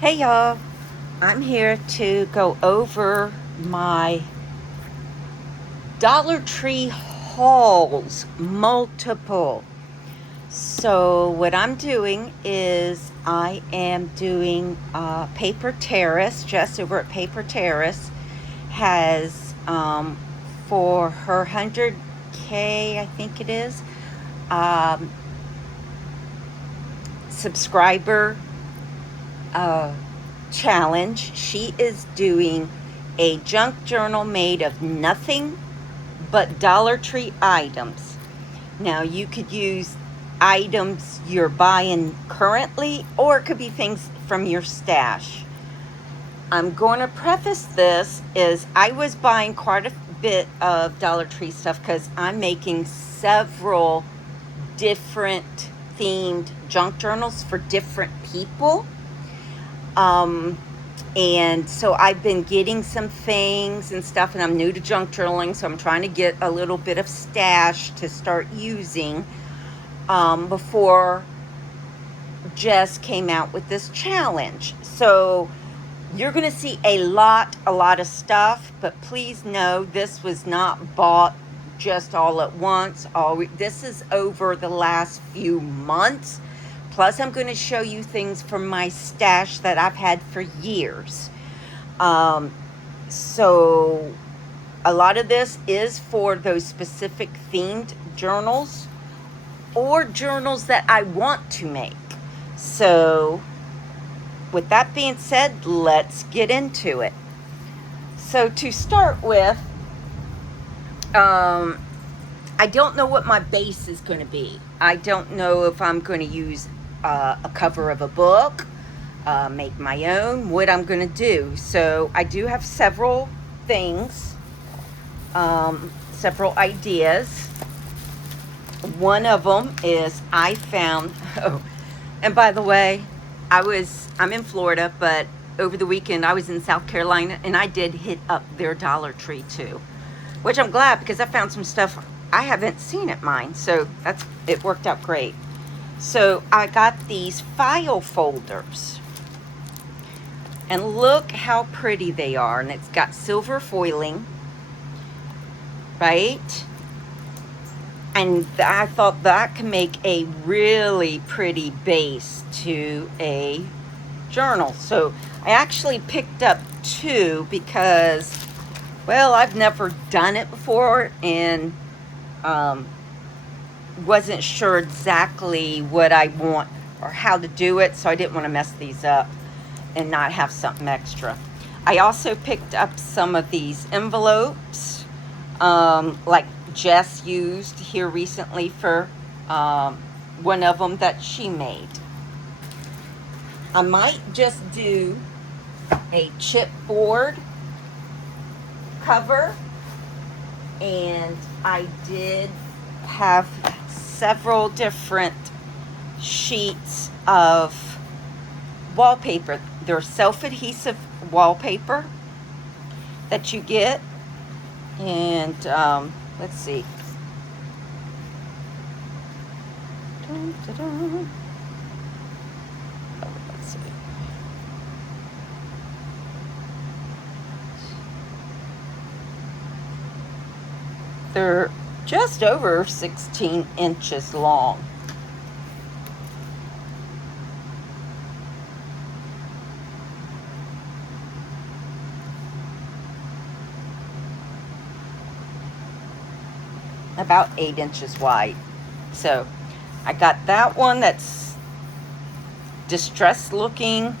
Hey y'all, I'm here to go over my Dollar Tree hauls, multiple. So what I'm doing is I am doing Paper Terrace. Jess over at Paper Terrace has for her 100K, I think it is, um, subscriber uh, challenge. She is doing a junk journal made of nothing but Dollar Tree items. Now, you could use items you're buying currently, or it could be things from your stash. I'm going to preface this is I was buying quite a bit of Dollar Tree stuff because I'm making several different themed junk journals for different people. Um, and so I've been getting some things and stuff, and I'm new to junk journaling, so I'm trying to get a little bit of stash to start using before Jess came out with this challenge. So you're going to see a lot of stuff, but please know this was not bought just all at once. This is over the last few months. Plus, I'm going to show you things from my stash that I've had for years. So a lot of this is for those specific themed journals or journals that I want to make. So with that being said, let's get into it. So to start with, I don't know what my base is going to be. I don't know if I'm going to use a cover of a book, make my own, what I'm going to do. So I do have several things, several ideas. One of them is I found, oh, and by the way, I'm in Florida, but over the weekend I was in South Carolina, and I did hit up their Dollar Tree too, which I'm glad because I found some stuff I haven't seen at mine, so it worked out great. So I got these file folders, and look how pretty they are, and it's got silver foiling, right? And I thought that can make a really pretty base to a journal. So I actually picked up two because, well, I've never done it before, and wasn't sure exactly what I want or how to do it, so I didn't want to mess these up and not have something extra. I also picked up some of these envelopes, like Jess used here recently for one of them that she made. I might just do a chipboard cover, and I did have several different sheets of wallpaper. They're self-adhesive wallpaper that you get, and let's see. Dun, dun, dun. Oh, let's see. They're just over 16 inches long. About 8 inches wide. So I got that one that's distressed looking.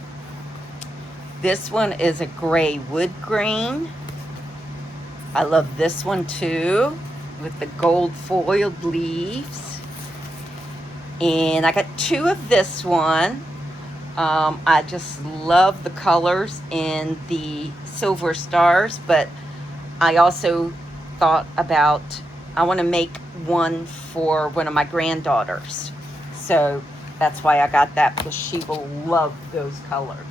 This one is a gray wood grain. I love this one too, with the gold foiled leaves. And I got two of this one. I just love the colors in the silver stars, but I also thought about, I want to make one for one of my granddaughters. So that's why I got that, because she will love those colors.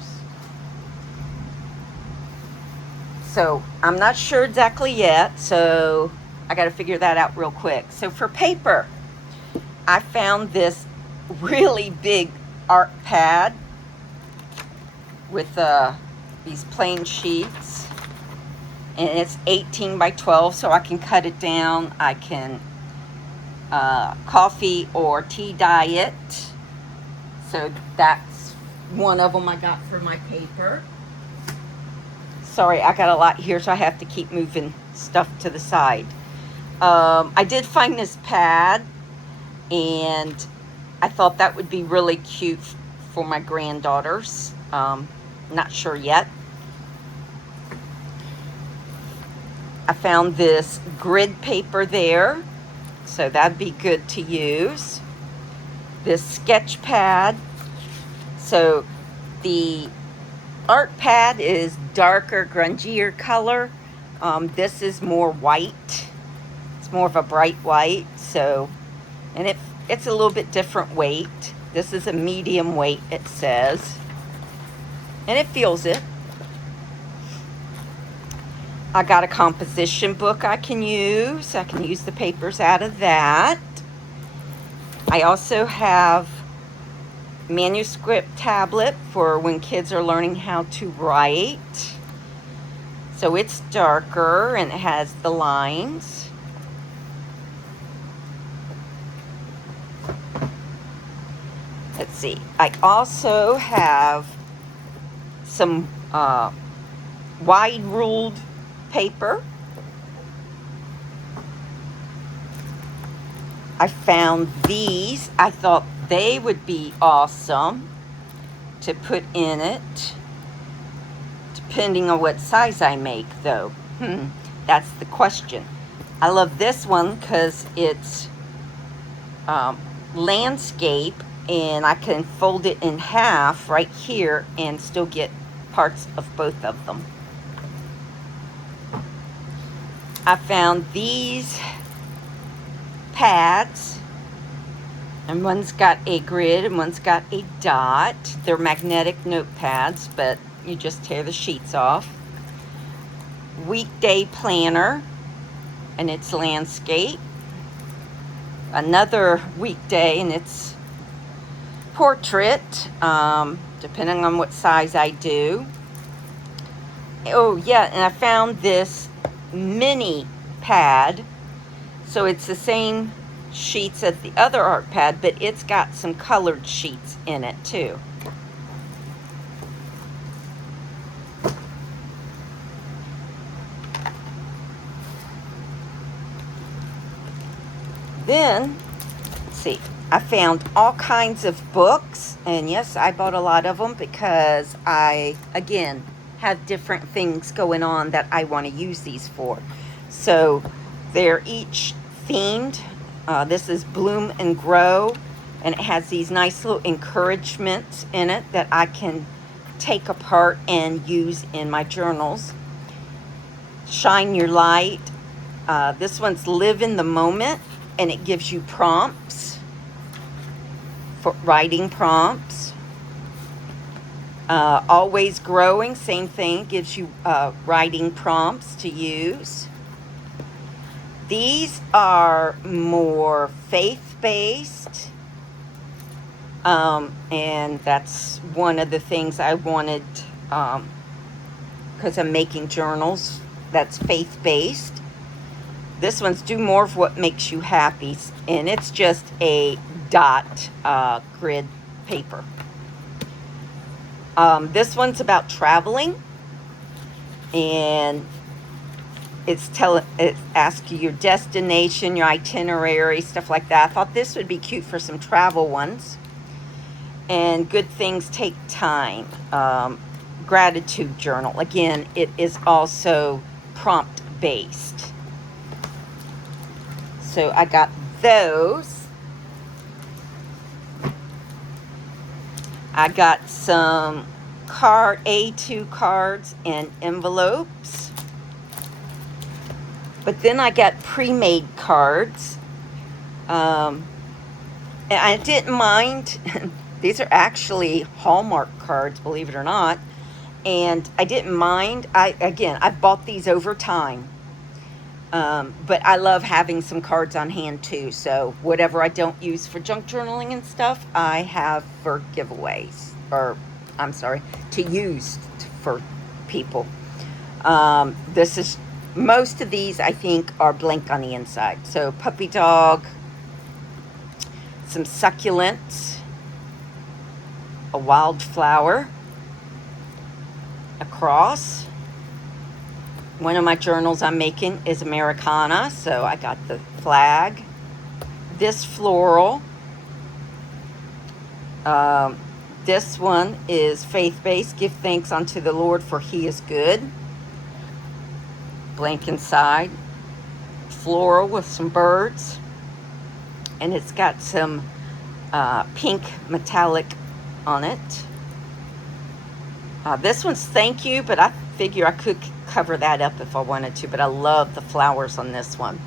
So I'm not sure exactly yet, so I got to figure that out real quick. So for paper, I found this really big art pad. with these plain sheets, and it's 18 by 12, so I can cut it down. I can coffee or tea dye it. So that's one of them I got for my paper. Sorry, I got a lot here, so I have to keep moving stuff to the side. I did find this pad, and I thought that would be really cute for my granddaughters. Not sure yet. I found this grid paper there, so that'd be good to use. This sketch pad. So the art pad is darker, grungier color. This is more white. It's more of a bright white. So, and it's a little bit different weight. This is a medium weight, it says, and it feels it. I got a composition book I can use. I can use the papers out of that. I also have manuscript tablet for when kids are learning how to write. So it's darker and it has the lines. Let's see. I also have some wide ruled paper. I found these. I thought they would be awesome to put in it, depending on what size I make, though. That's the question. I love this one because it's landscape, and I can fold it in half right here and still get parts of both of them. I found these pads, and one's got a grid and one's got a dot. They're magnetic notepads, but you just tear the sheets off. Weekday planner, and it's landscape. Another weekday, and it's portrait, depending on what size I do. Oh yeah, and I found this mini pad. So it's the same sheets as the other art pad, but it's got some colored sheets in it too. Then, let's see, I found all kinds of books, and yes, I bought a lot of them because I, again, have different things going on that I want to use these for. So they're each themed. This is Bloom and Grow, and it has these nice little encouragements in it that I can take apart and use in my journals. Shine Your Light. This one's Live in the Moment, and it gives you prompts, for writing prompts. Always Growing, same thing, gives you writing prompts to use. These are more faith-based, and that's one of the things I wanted, because I'm making journals that's faith-based. This one's Do More of What Makes You Happy, and it's just a dot grid paper. This one's about traveling, and it asks you your destination, your itinerary, stuff like that. I thought this would be cute for some travel ones. And Good Things Take Time. Gratitude journal. Again, it is also prompt based. So I got those. I got some A2 cards and envelopes. But then I got pre-made cards. And I didn't mind. These are actually Hallmark cards, believe it or not. And I didn't mind. I've bought these over time. But I love having some cards on hand too. So whatever I don't use for junk journaling and stuff, I have for giveaways or I'm sorry, to use for people. This is, most of these I think are blank on the inside. So puppy dog, some succulents, a wildflower, a cross. One of my journals I'm making is Americana, so I got the flag. This floral. This one is faith-based. Give thanks unto the Lord, for he is good. Blank inside. Floral with some birds. And it's got some pink metallic on it. This one's thank you, but I figure I could cover that up if I wanted to, but I love the flowers on this one.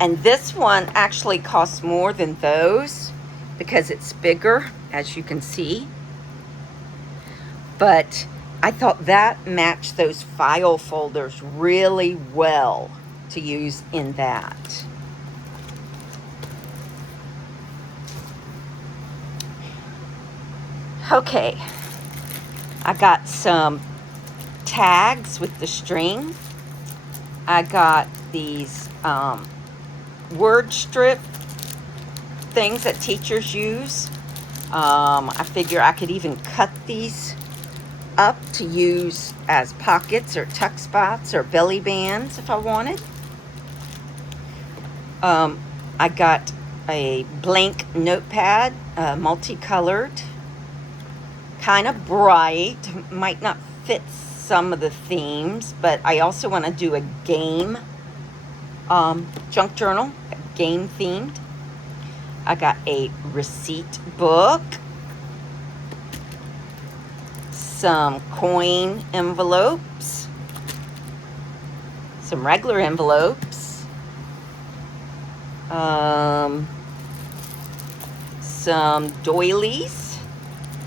And this one actually costs more than those because it's bigger, as you can see. But I thought that matched those file folders really well to use in that. Okay, I got some tags with the string. I got these word strip things that teachers use. I figure I could even cut these up to use as pockets or tuck spots or belly bands if I wanted. I got a blank notepad, multicolored, kind of bright, might not fit some of the themes, but I also want to do a game junk journal, game themed. I got a receipt book, some coin envelopes, some regular envelopes, some doilies,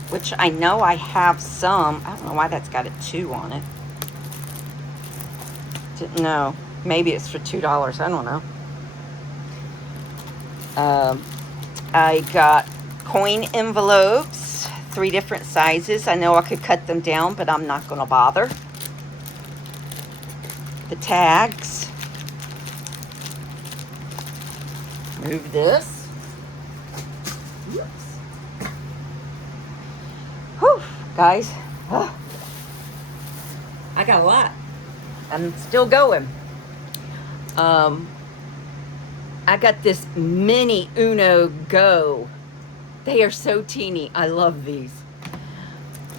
which I know I have some. I don't know why that's got a 2 on it. Didn't know. Maybe it's for $2. I don't know. I got coin envelopes, 3 different sizes. I know I could cut them down, but I'm not going to bother. The tags. Move this. Oops. Whew, guys. Oh, I got a lot. I'm still going. I got this mini Uno Go. They are so teeny. I love these.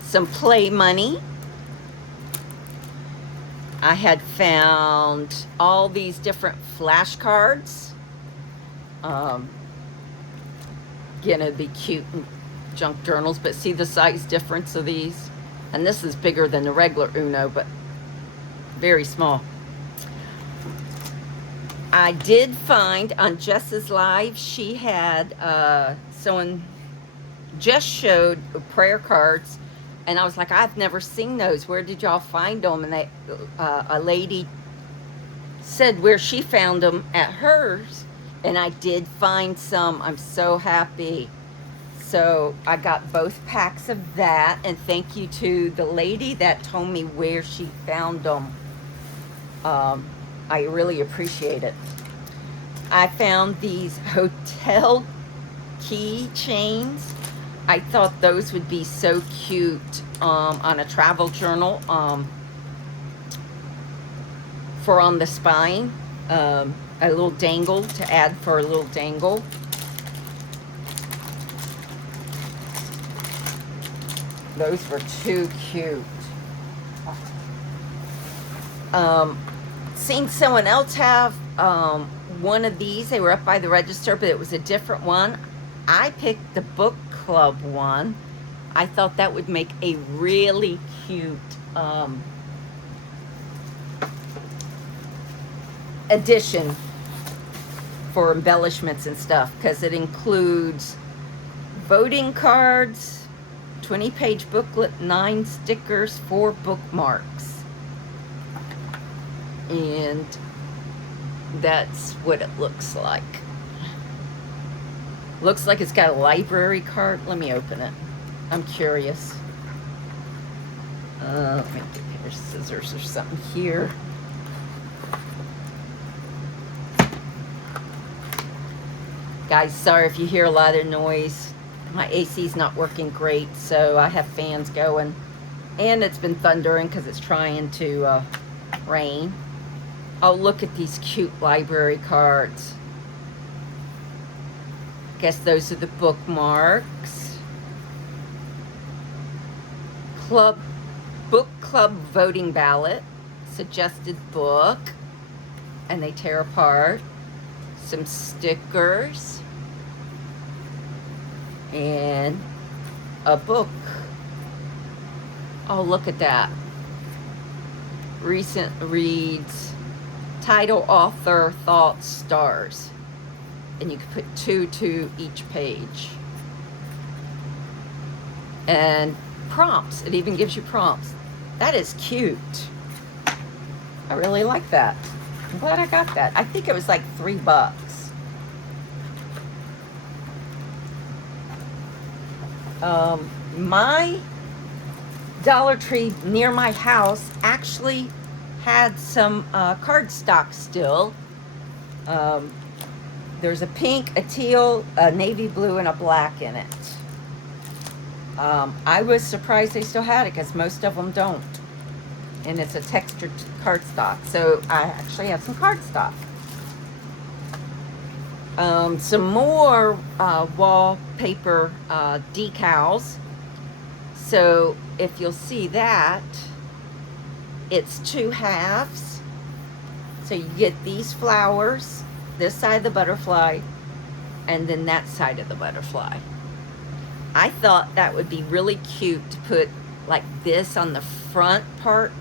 Some play money. I had found all these different flashcards. Again, it'd be cute in junk journals, but see the size difference of these? And this is bigger than the regular Uno, but very small. I did find on Jess's live, she had someone just showed prayer cards, and I was like, I've never seen those. Where did y'all find them? And they, a lady said where she found them at hers, and I did find some. I'm so happy. So I got both packs of that, and thank you to the lady that told me where she found them. I really appreciate it. I found these hotel key chains. I thought those would be so cute on a travel journal for on the spine. A little dangle to add for a little dangle. Those were too cute. Seen someone else have one of these. They were up by the register, but it was a different one. I picked the book club one. I thought that would make a really cute addition for embellishments and stuff, because it includes voting cards, 20-page booklet, 9 stickers, 4 bookmarks. And that's what it looks like. Looks like it's got a library card. Let me open it. I'm curious. Let me get a pair of scissors or something here. Guys, sorry if you hear a lot of noise. My AC's not working great, so I have fans going. And it's been thundering because it's trying to rain. Oh, look at these cute library cards. Guess those are the bookmarks. Book club voting ballot. Suggested book. And they tear apart. Some stickers. And a book. Oh, look at that. Recent reads. Title, author, thoughts, stars. And you can put 2 to each page. And prompts. It even gives you prompts. That is cute. I really like that. I'm glad I got that. I think it was like $3. My Dollar Tree near my house actually had some cardstock still. There's a pink, a teal, a navy blue, and a black in it. I was surprised they still had it because most of them don't. And it's a textured cardstock. So I actually have some cardstock. Some more wallpaper decals. So if you'll see that, it's 2 halves. So you get these flowers, this side of the butterfly, and then that side of the butterfly. I thought that would be really cute to put like this on the front part,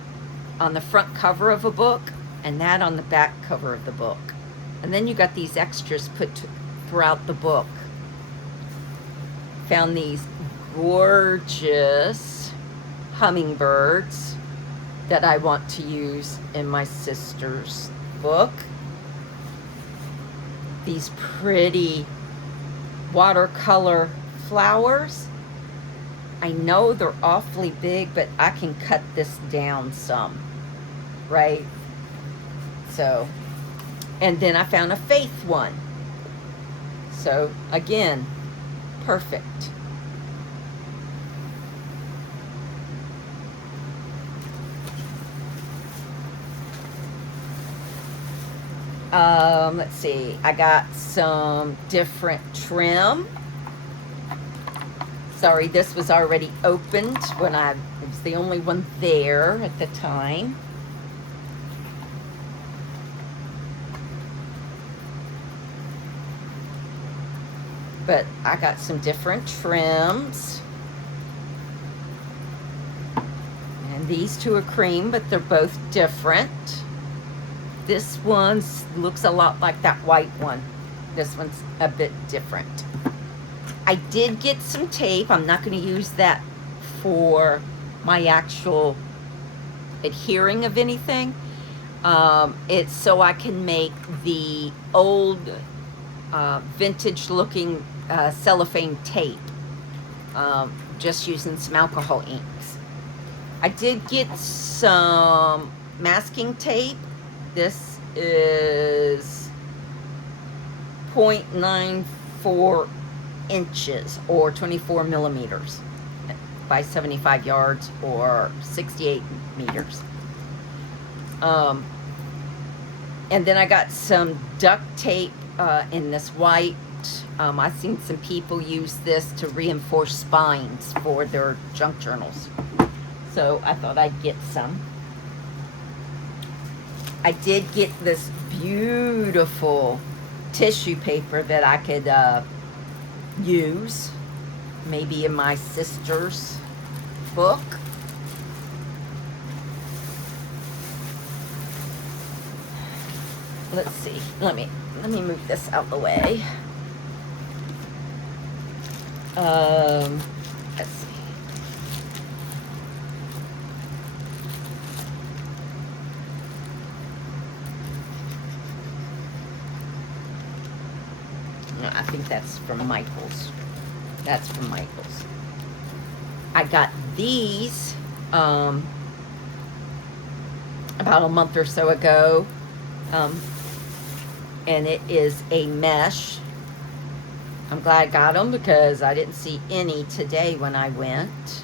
on the front cover of a book, and that on the back cover of the book. And then you got these extras put throughout the book. Found these gorgeous hummingbirds that I want to use in my sister's book. These pretty watercolor flowers. I know they're awfully big, but I can cut this down some, right? So, and then I found a faith one. So again, perfect. Let's see, I got some different trim. Sorry, this was already opened when it was the only one there at the time. But I got some different trims. And these two are cream, but they're both different. This one looks a lot like that white one. This one's a bit different. I did get some tape. I'm not going to use that for my actual adhering of anything. It's so I can make the old vintage looking cellophane tape, just using some alcohol inks. I did get some masking tape. This is 0.94 inches or 24 millimeters by 75 yards or 68 meters. And then I got some duct tape in this white. I've seen some people use this to reinforce spines for their junk journals. So I thought I'd get some. I did get this beautiful tissue paper that I could use maybe in my sister's book. Let's see. Let me move this out the way. Let's see. I think that's from Michael's. That's from Michael's. I got these about a month or so ago. And it is a mesh. I'm glad I got them because I didn't see any today when I went.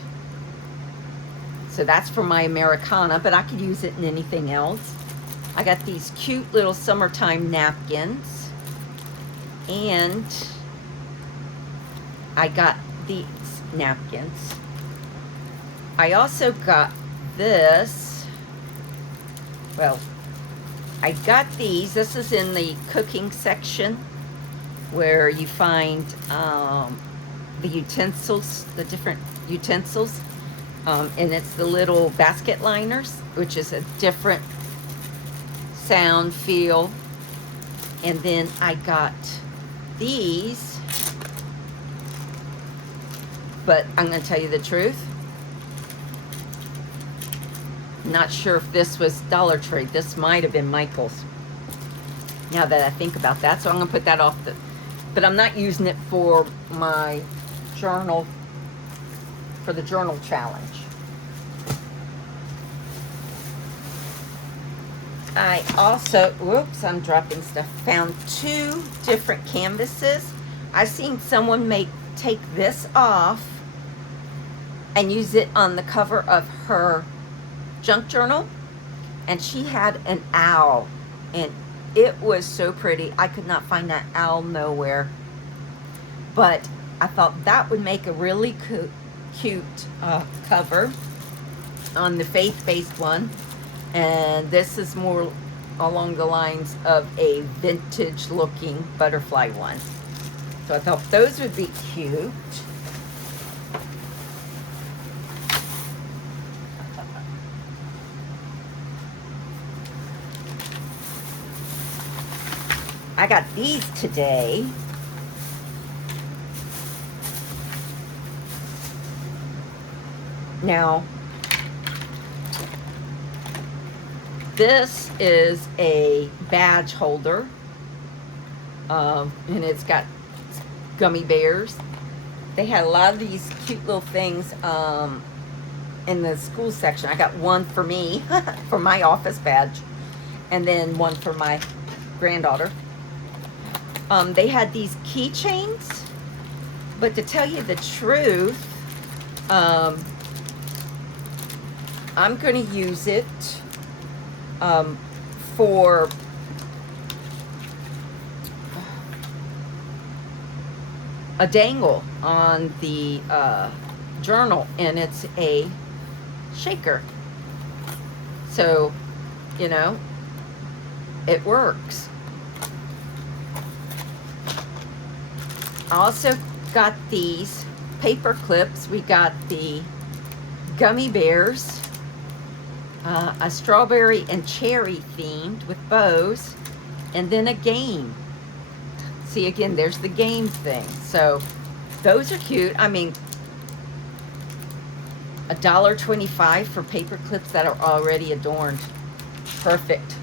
So that's for my Americana, but I could use it in anything else. I got these cute little summertime napkins. And I got these napkins. I also got this. Well, I got these. This is in the cooking section where you find the utensils, the different utensils. And it's the little basket liners, which is a different sound, feel. And then I got these. But I'm going to tell you the truth. Not sure if this was Dollar Tree. This might have been Michael's. Now that I think about that. So I'm going to put that off the... But I'm not using it for my journal, for the journal challenge. I also, whoops, I'm dropping stuff. Found 2 different canvases. I've seen someone take this off and use it on the cover of her junk journal, and she had an owl, and it was so pretty. I could not find that owl nowhere, but I thought that would make a really cute cover on the faith-based one. And this is more along the lines of a vintage looking butterfly one. So I thought those would be cute. I got these today. Now, this is a badge holder, and it's got gummy bears. They had a lot of these cute little things in the school section. I got one for me, for my office badge, and then one for my granddaughter. They had these keychains, but to tell you the truth, I'm going to use it for a dangle on the journal, and it's a shaker. So, you know, it works. I also got these paper clips. We got the gummy bears, a strawberry and cherry themed with bows, and then a game. See, again, there's the game thing. So those are cute. I mean, $1.25 for paper clips that are already adorned. Perfect.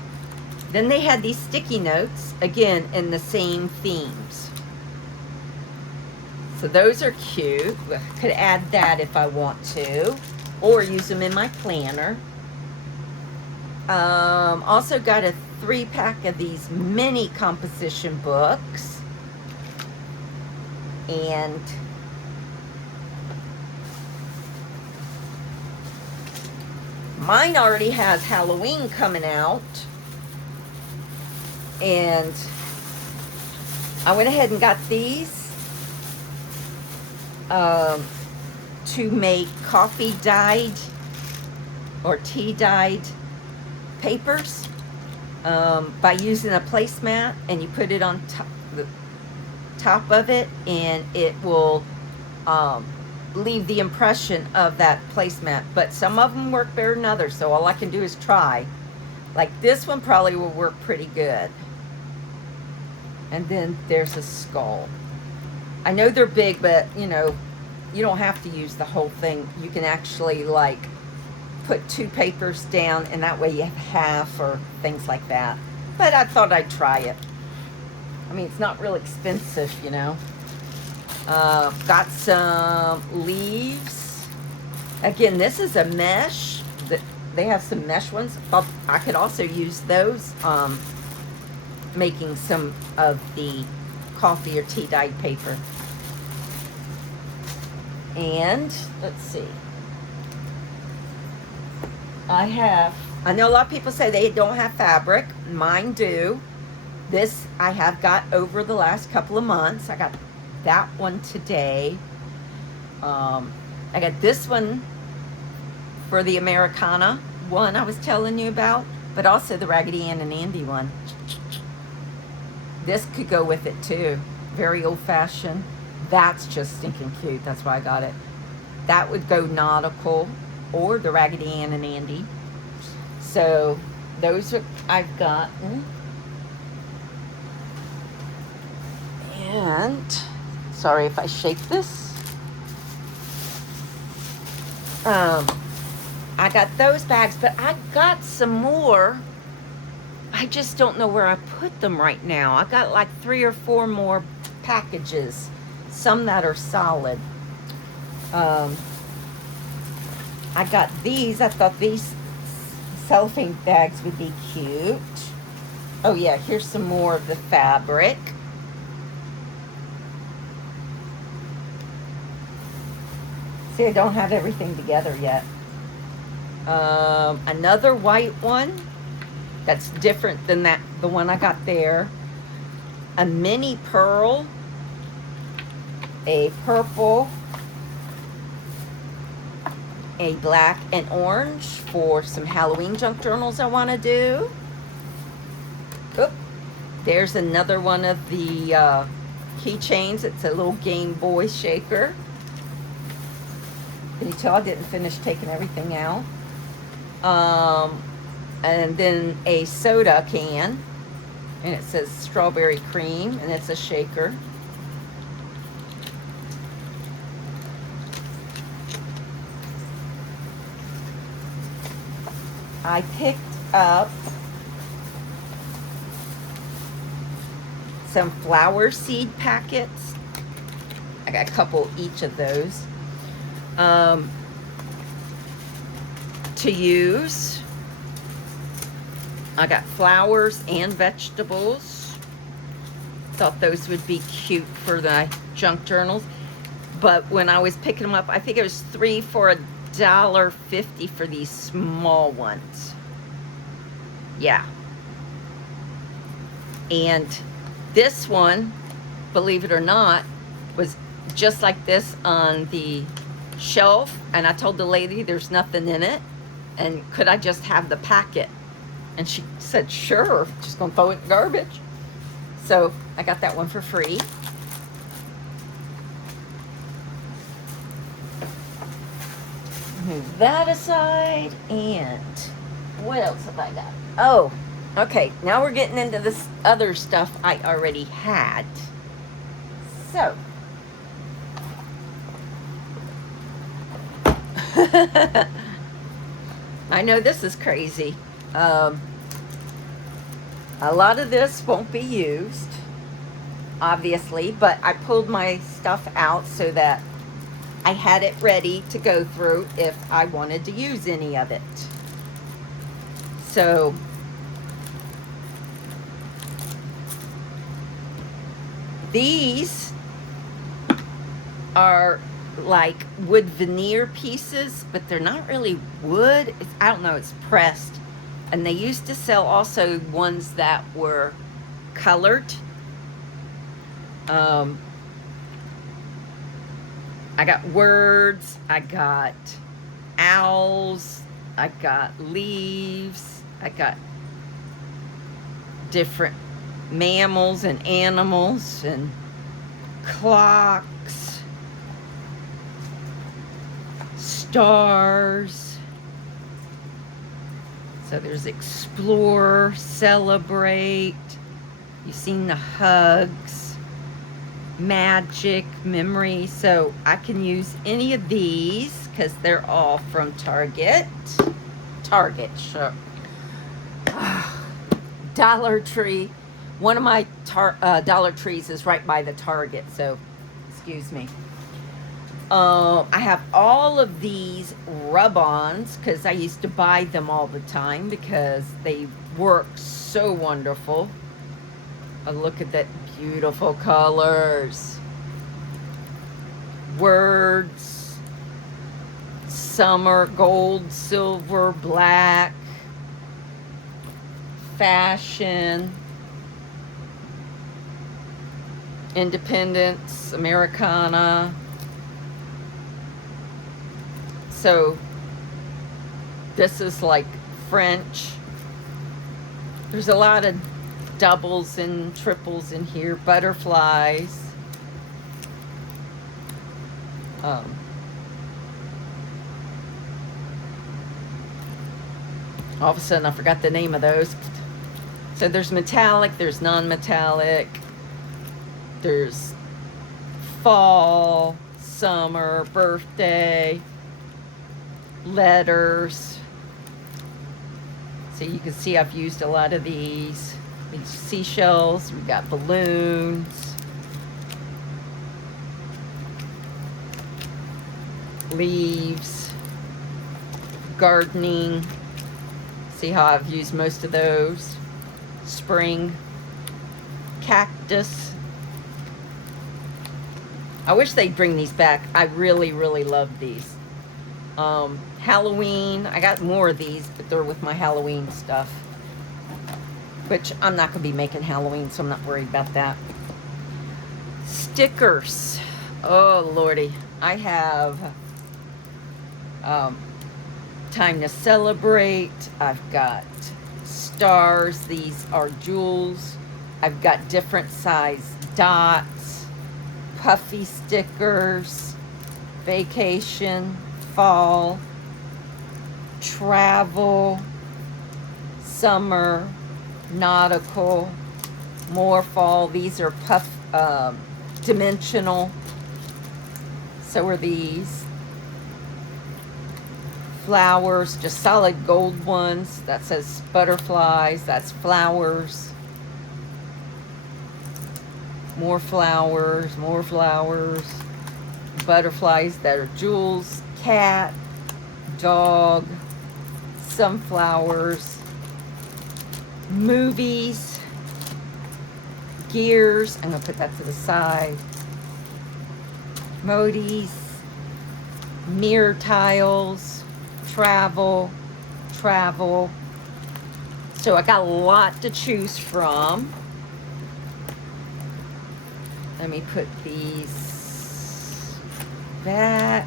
Then they had these sticky notes, again, in the same themes. So those are cute. Could add that if I want to, or use them in my planner. Also got a 3-pack of these mini composition books. And mine already has Halloween coming out. And I went ahead and got these to make coffee dyed or tea dyed papers by using a placemat, and you put it on the top of it, and it will leave the impression of that placemat. But some of them work better than others, so all I can do is try. Like this one probably will work pretty good. And then there's a skull. I know they're big, but you know, you don't have to use the whole thing. You can actually like put 2 papers down, and that way you have half or things like that. But I thought I'd try it. I mean, it's not real expensive, you know. Got some leaves. Again, this is a mesh. they have some mesh ones. But I could also use those making some of the coffee or tea dyed paper. And let's see. I know a lot of people say they don't have fabric. Mine do. This I have got over the last couple of months. I got that one today. I got this one for the Americana one I was telling you about, but also the Raggedy Ann and Andy one. This could go with it too. Very old-fashioned. That's just stinking cute. That's why I got it. That would go nautical or the Raggedy Ann and Andy. So those are I've gotten. And sorry if I shake this. I got those bags, but I got some more. I just don't know where I put them right now. I got like 3 or 4 more packages, some that are solid. I got these. I thought these cellophane bags would be cute. Oh yeah, here's some more of the fabric. See, I don't have everything together yet. Another white one that's different than the one I got there. A mini pearl, a purple, a black and orange for some Halloween junk journals I want to do. Oop. There's another one of the keychains. It's a little Game Boy shaker. Can you tell I didn't finish taking everything out? And then a soda can, and it says strawberry cream, and it's a shaker. I picked up some flower seed packets. I got a couple each of those to use. I got flowers and vegetables. Thought those would be cute for the junk journals. But when I was picking them up, I think it was 3 for $1.50 for these small ones. Yeah. And this one, believe it or not, was just like this on the shelf. And I told the lady there's nothing in it. And could I just have the packet? And she said, sure, just gonna throw it in garbage. So I got that one for free. Move that aside. And what else have I got? Oh, okay. Now we're getting into this other stuff I already had. So. I know this is crazy. A lot of this won't be used, obviously, but I pulled my stuff out so that I had it ready to go through if I wanted to use any of it. So, these are like wood veneer pieces, but they're not really wood. I don't know, it's pressed. And they used to sell also ones that were colored. I got words, I got owls, I got leaves, I got different mammals and animals and clocks, stars. So there's explore, celebrate. You've seen the hugs, magic, memory. So I can use any of these because they're all from Target. Target, sure. Dollar Tree. One of my Dollar Trees is right by the Target, so excuse me. I have all of these rub-ons because I used to buy them all the time because they work so wonderful. Look at that beautiful colors. Words, summer, gold, silver, black, fashion, independence, Americana. So this is like French. There's a lot of doubles and triples in here. Butterflies. All of a sudden I forgot the name of those. So there's metallic, there's non-metallic, there's fall, summer, birthday, letters. So you can see I've used a lot of these seashells. We got balloons, leaves, gardening. See how I've used most of those. Spring, cactus. I wish they'd bring these back. I really, really love these. Halloween. I got more of these, but they're with my Halloween stuff. Which I'm not going to be making Halloween, so I'm not worried about that. Stickers. Oh, Lordy. I have Time to Celebrate. I've got stars. These are jewels. I've got different size dots. Puffy stickers. Vacation. Fall. Travel. Summer. Nautical. More fall. These are dimensional. So are these. Flowers, just solid gold ones. That says butterflies. That's flowers. More flowers, more flowers. Butterflies that are jewels. Cat, dog, sunflowers. Movies. Gears. I'm going to put that to the side. Modis. Mirror tiles. Travel. So I got a lot to choose from. Let me put these back.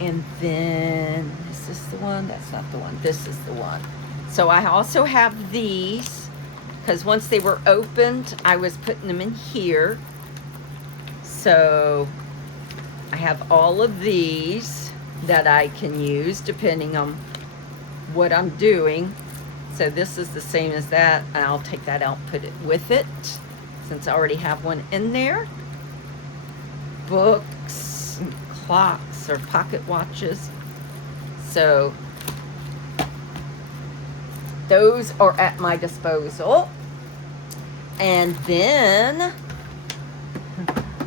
And then, is this the one? That's not the one. This is the one. So I also have these, because once they were opened, I was putting them in here. So I have all of these that I can use depending on what I'm doing. So this is the same as that, and I'll take that out and put it with it since I already have one in there. Books, and clocks, or pocket watches. So those are at my disposal. And then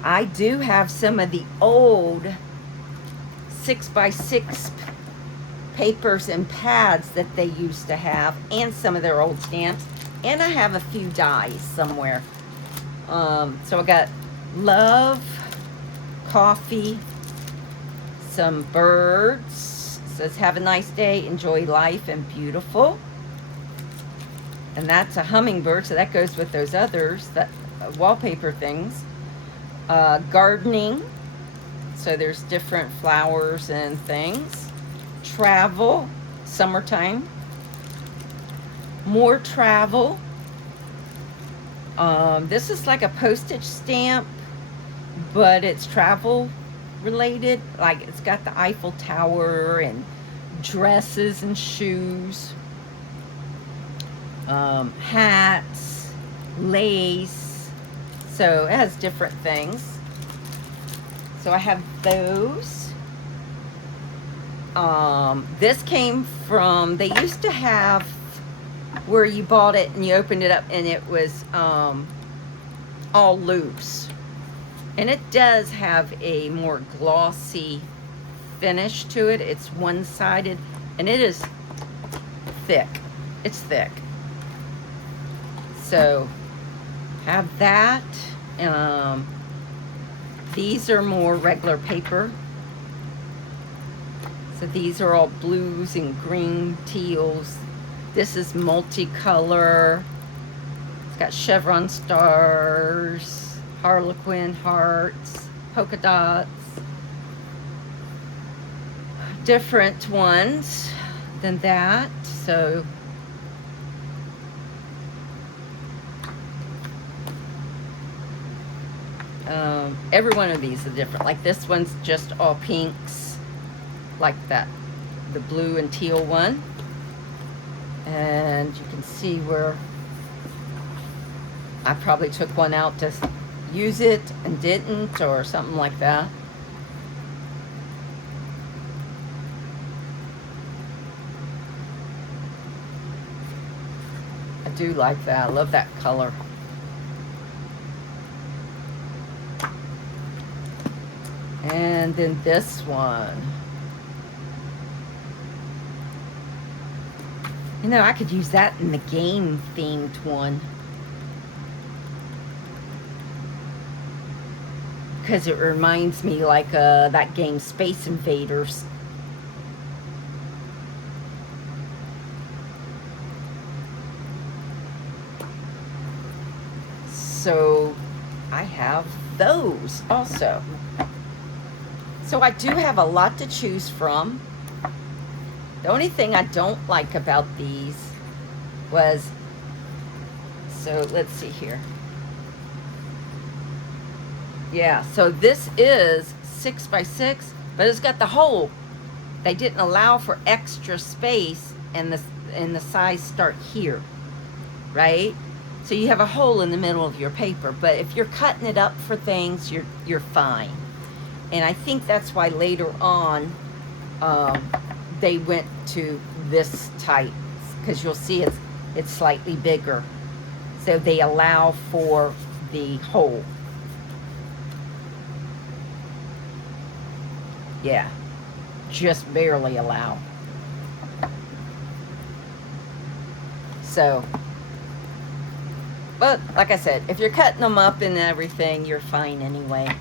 I do have some of the old 6x6 papers and pads that they used to have, and some of their old stamps, and I have a few dies somewhere. So I got love, coffee, some birds. It says have a nice day, enjoy life, and beautiful. And that's a hummingbird, so that goes with those others, that wallpaper things. Gardening, so there's different flowers and things. Travel, summertime. More travel. This is like a postage stamp, but it's travel related. Like it's got the Eiffel Tower and dresses and shoes. Hats, lace. So it has different things. So I have those. This came from, they used to have where you bought it and you opened it up and it was all loose. And it does have a more glossy finish to it. It's one-sided, and it is thick. It's thick. So, have that. These are more regular paper. So these are all blues and green teals. This is multicolor. It's got chevron stars, harlequin hearts, polka dots. Different ones than that. So every one of these is different. Like this one's just all pinks, like that, the blue and teal one. And you can see where I probably took one out to use it and didn't, or something like that. I do like that. I love that color. And then this one. You know, I could use that in the game themed one. Because it reminds me like that game Space Invaders. So I have those also. So I do have a lot to choose from. The only thing I don't like about these was, so let's see here. Yeah, so this is 6 by 6, but it's got the hole. They didn't allow for extra space, and the size start here, right? So you have a hole in the middle of your paper, but if you're cutting it up for things, you're fine. And I think that's why later on they went to this type, because you'll see it's slightly bigger. So they allow for the hole. Yeah, just barely allow. So, but like I said, if you're cutting them up and everything, you're fine anyway.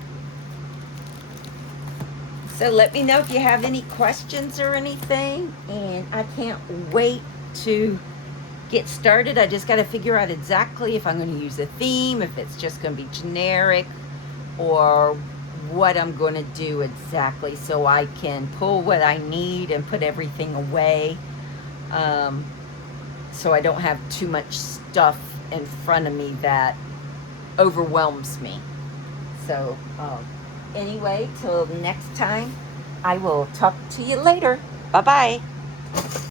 So let me know if you have any questions or anything, and I can't wait to get started. I just got to figure out exactly if I'm going to use a theme, if it's just going to be generic, or what I'm going to do exactly, so I can pull what I need and put everything away, so I don't have too much stuff in front of me that overwhelms me. So anyway, till next time, I will talk to you later. Bye-bye.